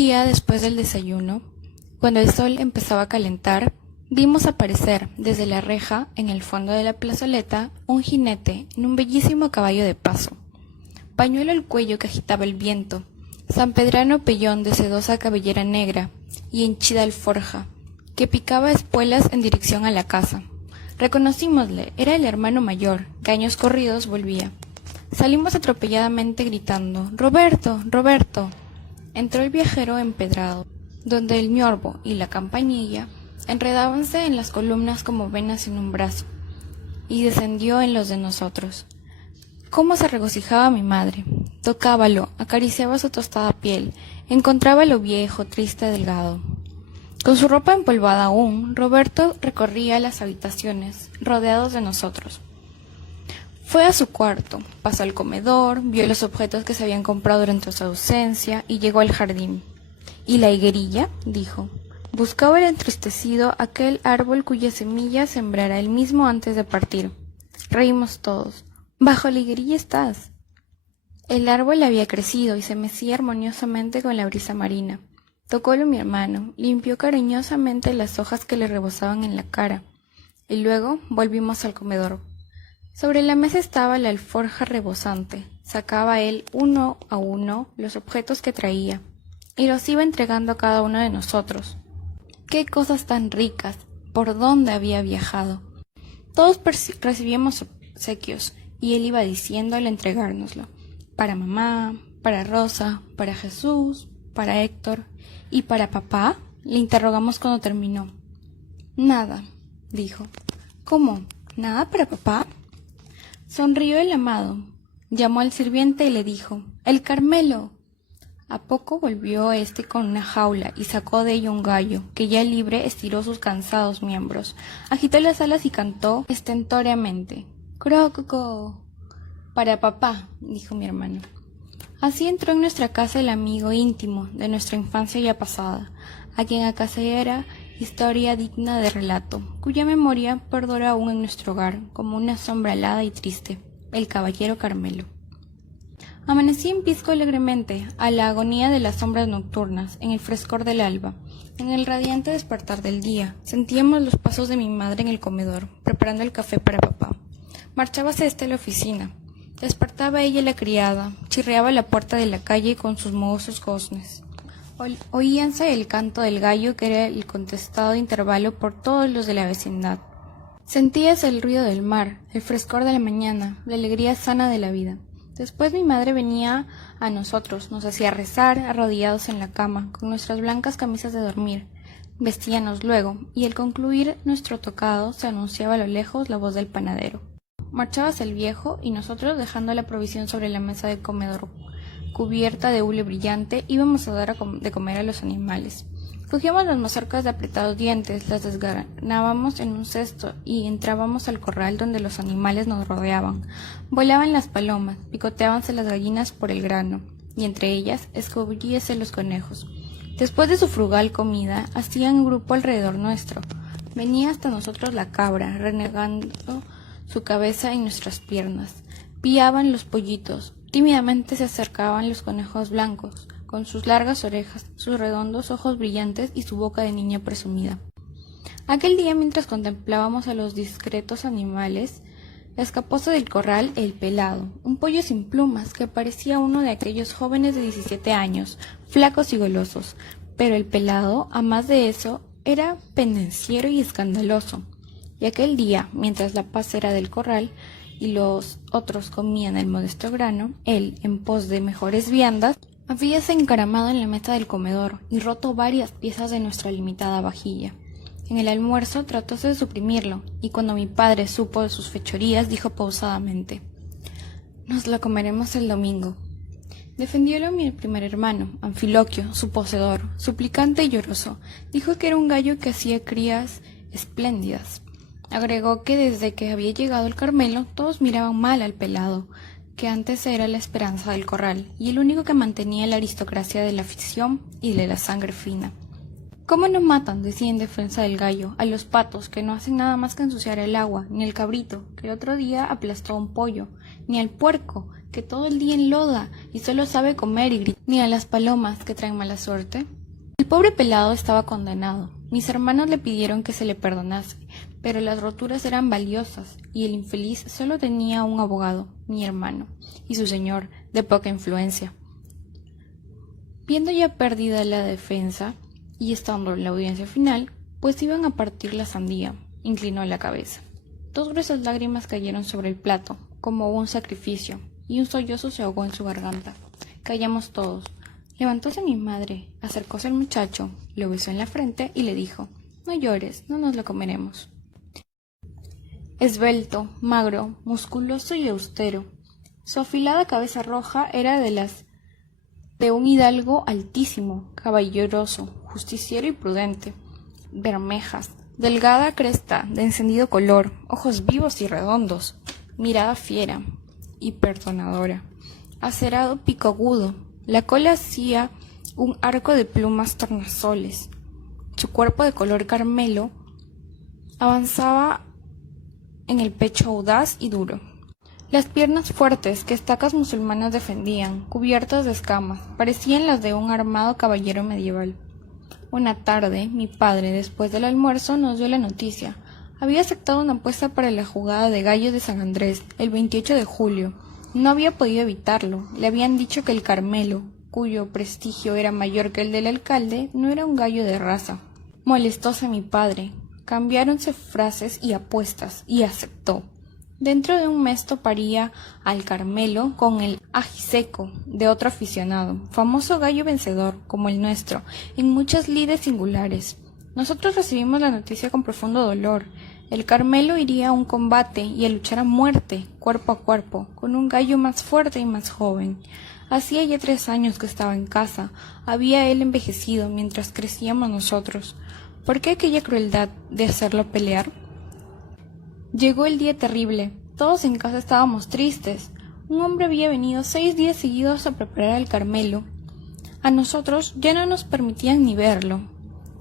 día después del desayuno, cuando el sol empezaba a calentar, vimos aparecer desde la reja, en el fondo de la plazoleta, un jinete en un bellísimo caballo de paso. Pañuelo al cuello que agitaba el viento, sanpedrano pellón de sedosa cabellera negra y henchida alforja, que picaba espuelas en dirección a la casa. Reconocímosle, era el hermano mayor, que años corridos volvía. Salimos atropelladamente gritando, «¡Roberto! ¡Roberto!». Entró el viajero empedrado, donde el ñorbo y la campanilla enredábanse en las columnas como venas en un brazo, y descendió en los de nosotros. Cómo se regocijaba mi madre. Tocábalo, acariciaba su tostada piel, encontrábalo viejo, triste, delgado. Con su ropa empolvada aún, Roberto recorría las habitaciones, rodeados de nosotros. Fue a su cuarto, pasó al comedor, vio los objetos que se habían comprado durante su ausencia y llegó al jardín. ¿Y la higuerilla?, dijo. Buscaba el entristecido aquel árbol cuya semilla sembrara él mismo antes de partir. Reímos todos. «Bajo la higuerilla estás». El árbol había crecido y se mecía armoniosamente con la brisa marina. Tocólo mi hermano, limpió cariñosamente las hojas que le rebosaban en la cara, y luego volvimos al comedor. Sobre la mesa estaba la alforja rebosante. Sacaba él uno a uno los objetos que traía, y los iba entregando a cada uno de nosotros. ¡Qué cosas tan ricas! ¿Por dónde había viajado? Todos recibíamos obsequios, y él iba diciendo al entregárnoslo: para mamá, para Rosa, para Jesús, para Héctor. ¿Y para papá?, le interrogamos cuando terminó. Nada, dijo. ¿Cómo? ¿Nada para papá? Sonrió el amado, llamó al sirviente y le dijo: ¡El Carmelo! A poco volvió éste con una jaula y sacó de ella un gallo, que ya libre estiró sus cansados miembros, agitó las alas y cantó estentóreamente: «¡Crococo!». «Para papá», dijo mi hermano. Así entró en nuestra casa el amigo íntimo de nuestra infancia ya pasada, a quien acaeciera historia digna de relato, cuya memoria perdura aún en nuestro hogar como una sombra alada y triste, el caballero Carmelo. Amanecí en Pisco alegremente, a la agonía de las sombras nocturnas, en el frescor del alba, en el radiante despertar del día. Sentíamos los pasos de mi madre en el comedor, preparando el café para papá. Marchábase éste a la oficina. Despertaba ella la criada, chirriaba la puerta de la calle con sus mohosos goznes. Oíanse el canto del gallo, que era el contestado intervalo por todos los de la vecindad. Sentíase el ruido del mar, el frescor de la mañana, la alegría sana de la vida. Después mi madre venía a nosotros, nos hacía rezar, arrodillados en la cama, con nuestras blancas camisas de dormir. Vestíanos luego, y al concluir nuestro tocado se anunciaba a lo lejos la voz del panadero. Marchábase el viejo, y nosotros, dejando la provisión sobre la mesa del comedor cubierta de hule brillante, íbamos a dar de comer a los animales. Cogíamos las mazorcas de apretados dientes, las desgranábamos en un cesto y entrábamos al corral donde los animales nos rodeaban. Volaban las palomas, picoteábanse las gallinas por el grano, y entre ellas escobullíase los conejos. Después de su frugal comida, hacían grupo alrededor nuestro. Venía hasta nosotros la cabra, renegando su cabeza en nuestras piernas. Piaban los pollitos. Tímidamente se acercaban los conejos blancos, con sus largas orejas, sus redondos ojos brillantes y su boca de niña presumida. Aquel día, mientras contemplábamos a los discretos animales, escapóse del corral el pelado, un pollo sin plumas, que parecía uno de aquellos jóvenes de 17 años, flacos y golosos. Pero el pelado, a más de eso, era pendenciero y escandaloso. Y aquel día, mientras la paz era del corral y los otros comían el modesto grano, él, en pos de mejores viandas, habíase encaramado en la mesa del comedor y roto varias piezas de nuestra limitada vajilla. En el almuerzo tratóse de suprimirlo, y cuando mi padre supo de sus fechorías, dijo pausadamente: «Nos lo comeremos el domingo». Defendiólo mi primer hermano, Anfiloquio, su poseedor, suplicante y lloroso. Dijo que era un gallo que hacía crías espléndidas. Agregó que desde que había llegado el Carmelo, todos miraban mal al pelado, que antes era la esperanza del corral, y el único que mantenía la aristocracia de la afición y de la sangre fina. «¿Cómo no matan?», decía en defensa del gallo, «a los patos, que no hacen nada más que ensuciar el agua, ni al cabrito, que el otro día aplastó a un pollo, ni al puerco, que todo el día enloda y solo sabe comer y gritar, ni a las palomas que traen mala suerte? El pobre pelado estaba condenado. Mis hermanos le pidieron que se le perdonase, pero las roturas eran valiosas y el infeliz solo tenía un abogado, mi hermano, y su señor, de poca influencia. Viendo ya perdida la defensa y estando en la audiencia final, pues iban a partir la sandía, inclinó la cabeza. 2 gruesas lágrimas cayeron sobre el plato, como un sacrificio, y un sollozo se ahogó en su garganta. Callamos todos. Levantóse mi madre, acercóse al muchacho, lo besó en la frente y le dijo: «No llores, no nos lo comeremos». Esbelto, magro, musculoso y austero, su afilada cabeza roja era de un hidalgo altísimo, caballeroso, justiciero y prudente. Bermejas, delgada cresta, de encendido color, ojos vivos y redondos, mirada fiera y perdonadora, acerado pico agudo, la cola hacía un arco de plumas tornasoles. Su cuerpo de color carmelo avanzaba en el pecho audaz y duro. Las piernas fuertes que estacas musulmanas defendían, cubiertas de escamas, parecían las de un armado caballero medieval. Una tarde, mi padre, después del almuerzo, nos dio la noticia. Había aceptado una apuesta para la jugada de gallos de San Andrés, el 28 de julio. No había podido evitarlo. Le habían dicho que el Carmelo, cuyo prestigio era mayor que el del alcalde, no era un gallo de raza. Molestóse mi padre. Cambiáronse frases y apuestas, y aceptó. Dentro de un mes toparía al Carmelo con el ajiseco de otro aficionado, famoso gallo vencedor, como el nuestro, en muchas lides singulares. Nosotros recibimos la noticia con profundo dolor. El Carmelo iría a un combate y a luchar a muerte, cuerpo a cuerpo, con un gallo más fuerte y más joven. Hacía ya 3 años que estaba en casa. Había él envejecido mientras crecíamos nosotros. ¿Por qué aquella crueldad de hacerlo pelear? Llegó el día terrible. Todos en casa estábamos tristes. Un hombre había venido 6 días seguidos a preparar al Carmelo. A nosotros ya no nos permitían ni verlo.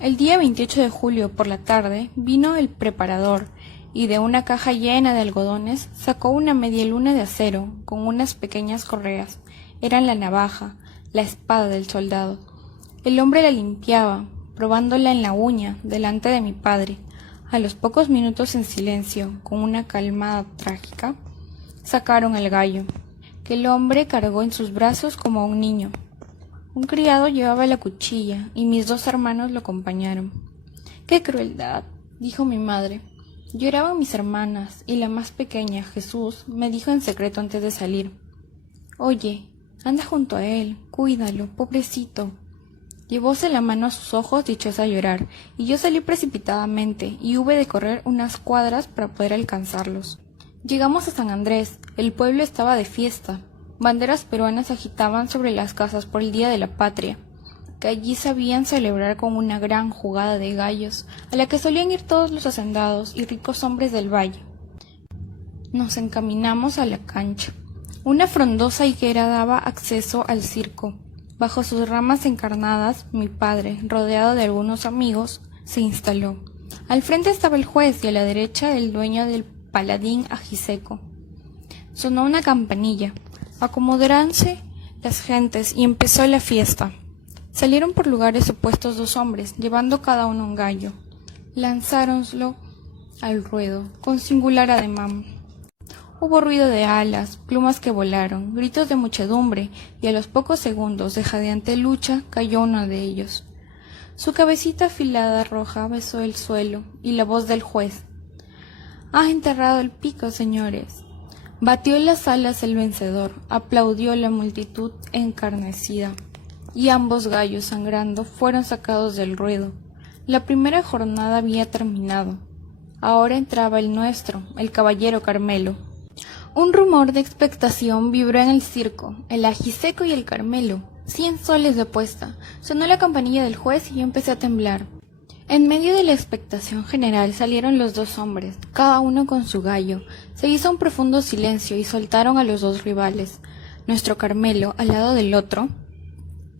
El día 28 de julio por la tarde vino el preparador y de una caja llena de algodones sacó una media luna de acero con unas pequeñas correas. Eran la navaja, la espada del soldado. El hombre la limpiaba, probándola en la uña, delante de mi padre. A los pocos minutos, en silencio, con una calma trágica, sacaron el gallo, que el hombre cargó en sus brazos como a un niño. Un criado llevaba la cuchilla y mis 2 hermanos lo acompañaron. ¡Qué crueldad!, dijo mi madre. Lloraban mis hermanas y la más pequeña, Jesús, me dijo en secreto antes de salir: «Oye, anda junto a él, cuídalo, pobrecito». Llevóse la mano a sus ojos, dichosa a llorar, y yo salí precipitadamente y hube de correr unas cuadras para poder alcanzarlos. Llegamos a San Andrés. El pueblo estaba de fiesta. Banderas peruanas agitaban sobre las casas por el Día de la Patria, que allí sabían celebrar con una gran jugada de gallos, a la que solían ir todos los hacendados y ricos hombres del valle. Nos encaminamos a la cancha. Una frondosa higuera daba acceso al circo. Bajo sus ramas encarnadas, mi padre, rodeado de algunos amigos, se instaló. Al frente estaba el juez y a la derecha el dueño del paladín ajiseco. Sonó una campanilla. Acomodaronse las gentes y empezó la fiesta. Salieron por lugares opuestos 2 hombres, llevando cada uno un gallo. Lanzáronlo al ruedo, con singular ademán. Hubo ruido de alas, plumas que volaron, gritos de muchedumbre, y a los pocos segundos de jadeante lucha cayó uno de ellos. Su cabecita afilada roja besó el suelo, y la voz del juez: «Ha enterrado el pico, señores». Batió en las alas el vencedor, aplaudió la multitud encarnecida, y ambos gallos sangrando fueron sacados del ruedo. La primera jornada había terminado. Ahora entraba el nuestro, el caballero Carmelo. Un rumor de expectación vibró en el circo. El ajiseco y el Carmelo. 100 soles de apuesta. Sonó la campanilla del juez y yo empecé a temblar. En medio de la expectación general salieron los 2 hombres, cada uno con su gallo. Se hizo un profundo silencio y soltaron a los 2 rivales. Nuestro Carmelo, al lado del otro,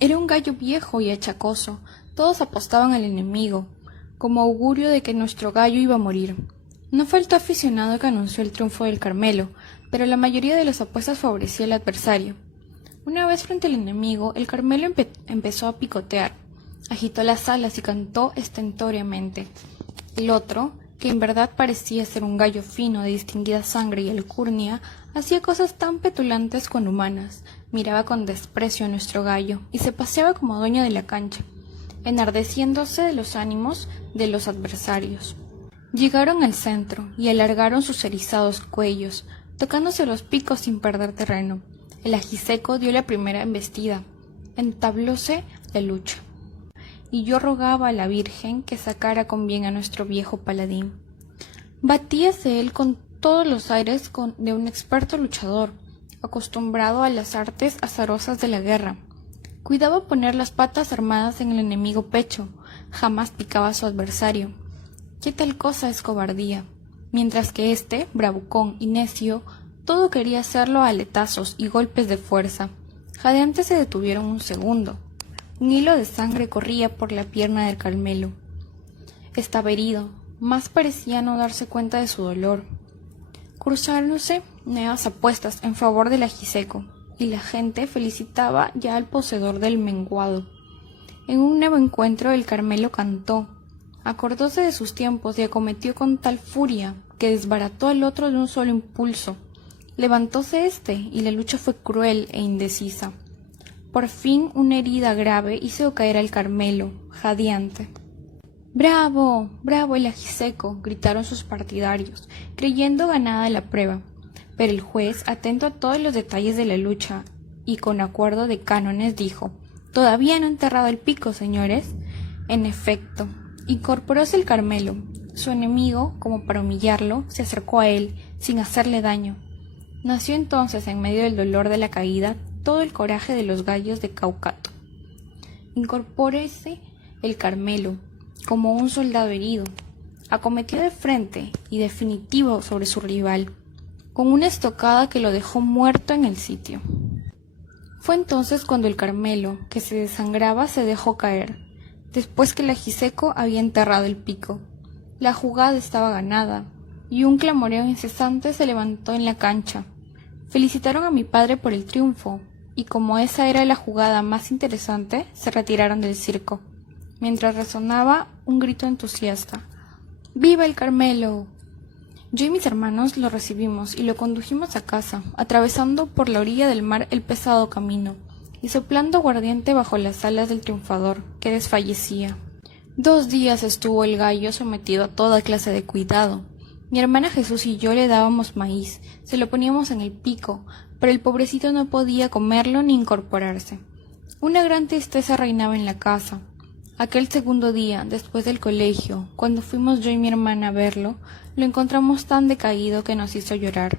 era un gallo viejo y achacoso. Todos apostaban al enemigo, como augurio de que nuestro gallo iba a morir. No faltó aficionado que anunció el triunfo del Carmelo, pero la mayoría de las apuestas favorecía al adversario. Una vez frente al enemigo, el Carmelo empezó a picotear, agitó las alas y cantó estentóreamente. El otro, que en verdad parecía ser un gallo fino de distinguida sangre y alcurnia, hacía cosas tan petulantes cuan humanas, miraba con desprecio a nuestro gallo y se paseaba como dueño de la cancha, enardeciéndose de los ánimos de los adversarios. Llegaron al centro y alargaron sus erizados cuellos, tocándose los picos sin perder terreno. El ajiseco dio la primera embestida, entablóse la lucha, y yo rogaba a la Virgen que sacara con bien a nuestro viejo paladín. Batíase él con todos los aires de un experto luchador, acostumbrado a las artes azarosas de la guerra. Cuidaba poner las patas armadas en el enemigo pecho, jamás picaba a su adversario. ¿Qué tal cosa es cobardía? Mientras que éste, bravucón y necio, todo quería hacerlo a aletazos y golpes de fuerza. Jadeantes se detuvieron un segundo. Un hilo de sangre corría por la pierna del Carmelo. Estaba herido, más parecía no darse cuenta de su dolor. Cruzáronse nuevas apuestas en favor del ajiseco, y la gente felicitaba ya al poseedor del menguado. En un nuevo encuentro el Carmelo cantó, acordóse de sus tiempos y acometió con tal furia que desbarató al otro de un solo impulso. Levantóse éste y la lucha fue cruel e indecisa. Por fin una herida grave hizo caer al Carmelo, jadeante. ¡Bravo! ¡Bravo el ajiseco!, gritaron sus partidarios, creyendo ganada la prueba. Pero el juez, atento a todos los detalles de la lucha, y con acuerdo de cánones, dijo, «¿Todavía no han enterrado el pico, señores?» En efecto, incorporóse el Carmelo. Su enemigo, como para humillarlo, se acercó a él, sin hacerle daño. Nació entonces, en medio del dolor de la caída, todo el coraje de los gallos de Caucato. Incorpórese el Carmelo, como un soldado herido, acometió de frente y definitivo sobre su rival, con una estocada que lo dejó muerto en el sitio. Fue entonces cuando el Carmelo, que se desangraba, se dejó caer, después que el ajiseco había enterrado el pico. La jugada estaba ganada, y un clamoreo incesante se levantó en la cancha. Felicitaron a mi padre por el triunfo, y como esa era la jugada más interesante, se retiraron del circo, mientras resonaba un grito entusiasta. ¡Viva el Carmelo! Yo y mis hermanos lo recibimos y lo condujimos a casa, atravesando por la orilla del mar el pesado camino, y soplando aguardiente bajo las alas del triunfador, que desfallecía. 2 días estuvo el gallo sometido a toda clase de cuidado. Mi hermana Jesús y yo le dábamos maíz, se lo poníamos en el pico, pero el pobrecito no podía comerlo ni incorporarse. Una gran tristeza reinaba en la casa. Aquel segundo día, después del colegio, cuando fuimos yo y mi hermana a verlo, lo encontramos tan decaído que nos hizo llorar.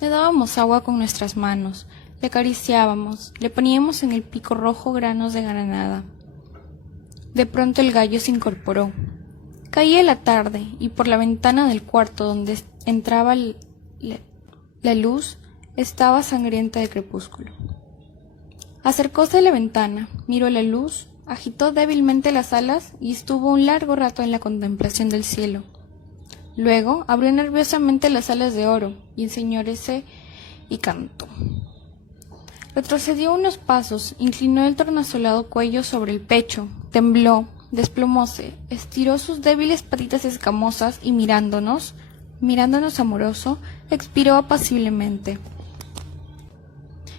Le dábamos agua con nuestras manos, le acariciábamos, le poníamos en el pico rojo granos de granada. De pronto el gallo se incorporó. Caía la tarde y por la ventana del cuarto donde entraba la luz estaba sangrienta de crepúsculo. Acercóse a la ventana, miró la luz, agitó débilmente las alas y estuvo un largo rato en la contemplación del cielo. Luego abrió nerviosamente las alas de oro y enseñóreose y cantó. Retrocedió unos pasos, inclinó el tornasolado cuello sobre el pecho, tembló, desplomóse, estiró sus débiles patitas escamosas y mirándonos amoroso, expiró apaciblemente.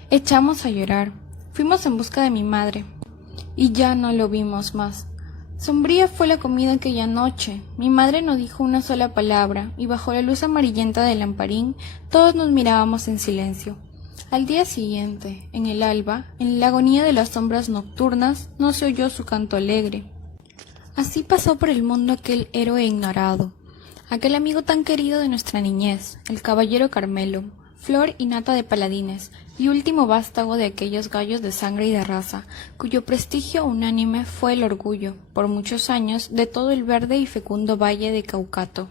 Echamos a llorar. Fuimos en busca de mi madre, y ya no lo vimos más. Sombría fue la comida aquella noche. Mi madre no dijo una sola palabra, y bajo la luz amarillenta del lamparín, todos nos mirábamos en silencio. Al día siguiente, en el alba, en la agonía de las sombras nocturnas, no se oyó su canto alegre. Así pasó por el mundo aquel héroe ignorado, aquel amigo tan querido de nuestra niñez, el caballero Carmelo, flor y nata de paladines, y último vástago de aquellos gallos de sangre y de raza, cuyo prestigio unánime fue el orgullo, por muchos años, de todo el verde y fecundo valle de Caucato.